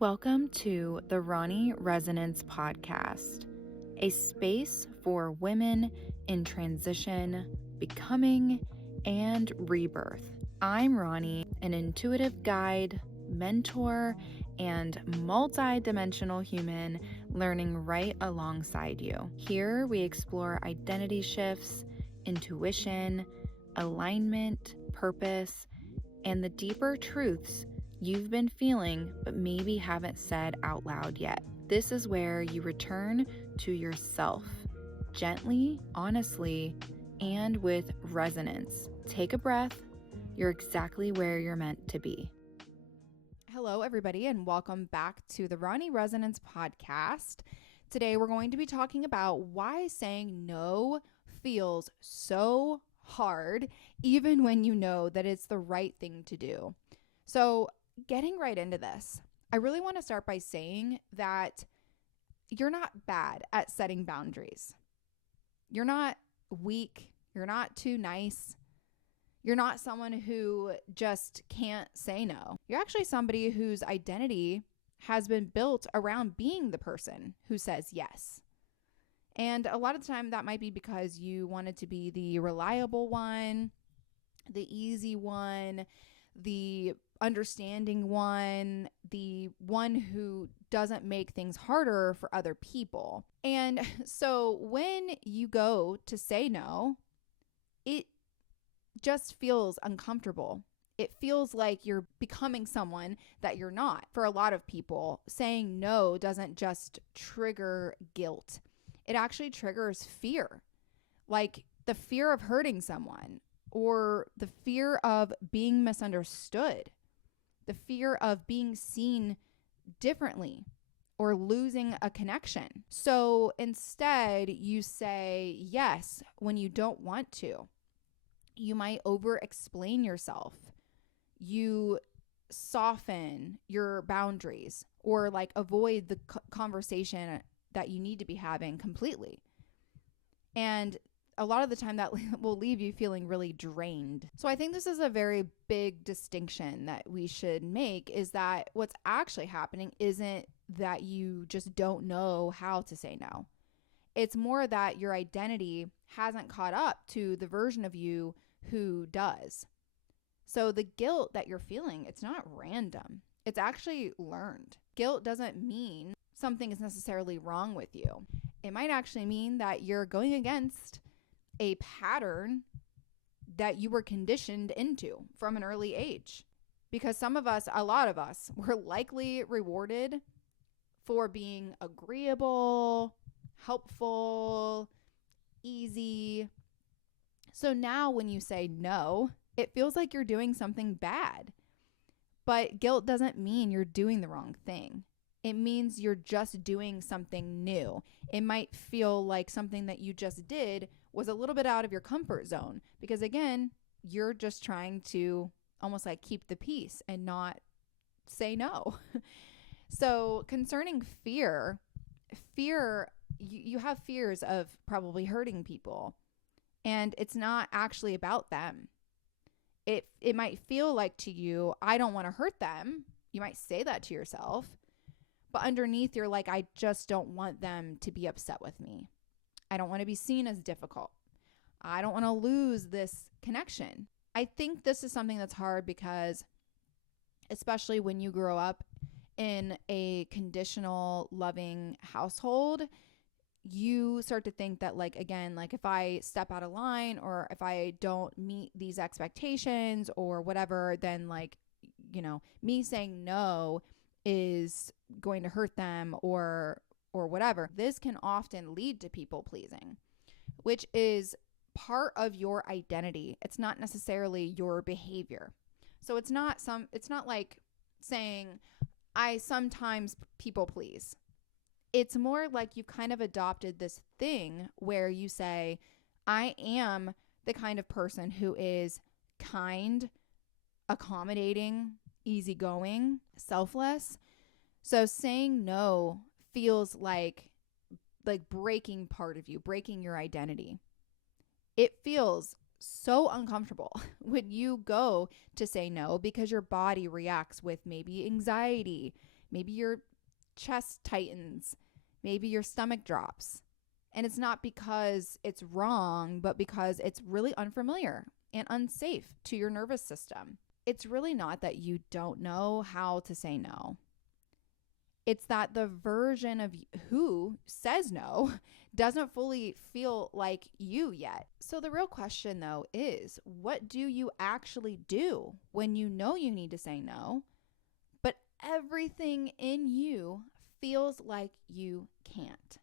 Welcome to the Ronnie Resonance Podcast, a space for women in transition, becoming, and rebirth. I'm Ronnie, an intuitive guide, mentor, and multi-dimensional human learning right alongside you. Here we explore identity shifts, intuition, alignment, purpose, and the deeper truths you've been feeling but maybe haven't said out loud yet. This is where you return to yourself, gently, honestly, and with resonance. Take a breath. You're exactly where you're meant to be. Hello, everybody, and welcome back to the Ronnie Resonance Podcast. Today, we're going to be talking about why saying no feels so hard, even when you know that it's the right thing to do. So, getting right into this, I really want to start by saying that you're not bad at setting boundaries. You're not weak. You're not too nice. You're not someone who just can't say no. You're actually somebody whose identity has been built around being the person who says yes. And a lot of the time that might be because you wanted to be the reliable one, the easy one, the understanding one, the one who doesn't make things harder for other people. And so when you go to say no, it just feels uncomfortable. It feels like you're becoming someone that you're not. For a lot of people, saying no doesn't just trigger guilt. It actually triggers fear, like the fear of hurting someone or the fear of being misunderstood, the fear of being seen differently or losing a connection. So instead, you say yes when you don't want to. You might over explain yourself. You soften your boundaries or like avoid the conversation that you need to be having completely. And a lot of the time that will leave you feeling really drained. So I think this is a very big distinction that we should make, is that what's actually happening isn't that you just don't know how to say no. It's more that your identity hasn't caught up to the version of you who does. So the guilt that you're feeling, it's not random. It's actually learned. Guilt doesn't mean something is necessarily wrong with you. It might actually mean that you're going against a pattern that you were conditioned into from an early age. Because some of us, a lot of us, were likely rewarded for being agreeable, helpful, easy. So now when you say no, it feels like you're doing something bad. But guilt doesn't mean you're doing the wrong thing. It means you're just doing something new. It might feel like something that you just did was a little bit out of your comfort zone because, again, you're just trying to almost like keep the peace and not say no. So concerning fear, you have fears of probably hurting people, and it's not actually about them. It might feel like to you, I don't want to hurt them. You might say that to yourself, but underneath you're like, I just don't want them to be upset with me. I don't want to be seen as difficult. I don't want to lose this connection. I think this is something that's hard because, especially when you grow up in a conditional, loving household, you start to think that, like, again, like if I step out of line or if I don't meet these expectations or whatever, then like, me saying no is going to hurt them or whatever. This can often lead to people pleasing, which is part of your identity. It's not necessarily your behavior. So it's not like saying I sometimes people please. It's more like you've kind of adopted this thing where you say, I am the kind of person who is kind, accommodating, easygoing, selfless. So saying no feels like breaking part of you, breaking your identity. It feels so uncomfortable when you go to say no because your body reacts with maybe anxiety, Maybe your chest tightens. Maybe your stomach drops. And it's not because it's wrong, but because it's really unfamiliar and unsafe to your nervous system. It's really not that you don't know how to say no. It's that the version of who says no doesn't fully feel like you yet. So the real question, though, is what do you actually do when you know you need to say no, but everything in you feels like you can't?